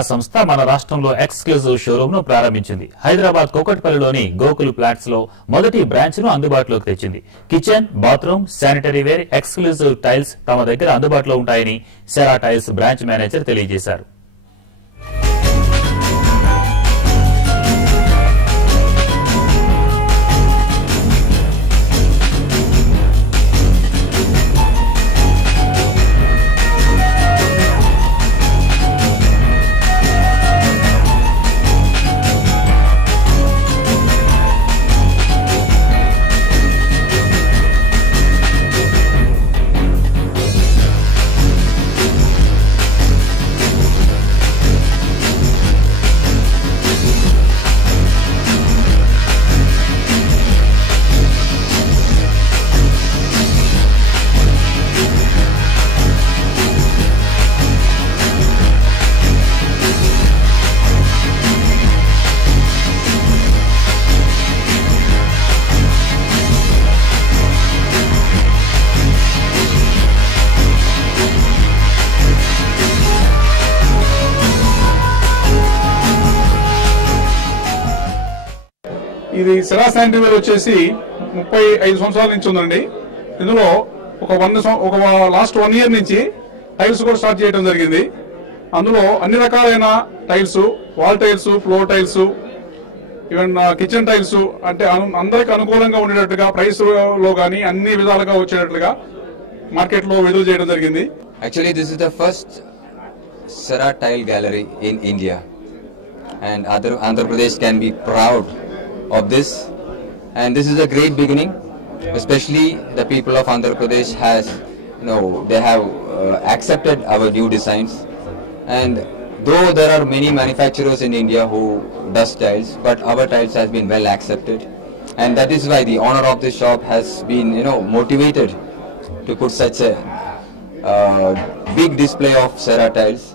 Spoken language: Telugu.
సంస్థ మన రాష్ట్రంలో ఎక్స్క్లూజివ్ షోరూమ్ ను ప్రారంభించింది. హైదరాబాద్ కోకట్పల్లిలోని గోకుల్ ఫ్లాట్స్ లో మొదటి బ్రాంచ్ ను అందుబాటులోకి తెచ్చింది. Kitchen, bathroom, sanitary ware, exclusive tiles తమ దగ్గర అందుబాటులో ఉంటాయని సెరా టైల్స్ బ్రాంచ్ మేనేజర్ తెలియజేశారు. ఇది సెరా శానిటరీ వేర్ వచ్చేసి 35 సంవత్సరాల నుంచి ఉందండి. ఇందులో ఒక లాస్ట్ 1 ఇయర్ నుంచి టైల్స్ కూడా స్టార్ట్ చేయడం జరిగింది. అందులో అన్ని రకాలైన tiles, wall tiles, floor tiles, even kitchen tiles అంటే అందరికి అనుకూలంగా ఉండేటట్టుగా ప్రైస్ లో గానీ అన్ని విధాలుగా వచ్చేటట్లుగా మార్కెట్ లో విడుదల చేయడం జరిగింది. Actually, this is the first Sera Tile Gallery in India, and Andhra Pradesh can be proud of this, and this is a great beginning. Especially the people of Andhra Pradesh they have accepted our new designs, and though there are many manufacturers in India who does tiles, but our tiles has been well accepted, and that is why the owner of this shop has been motivated to put such a big display of Sera tiles.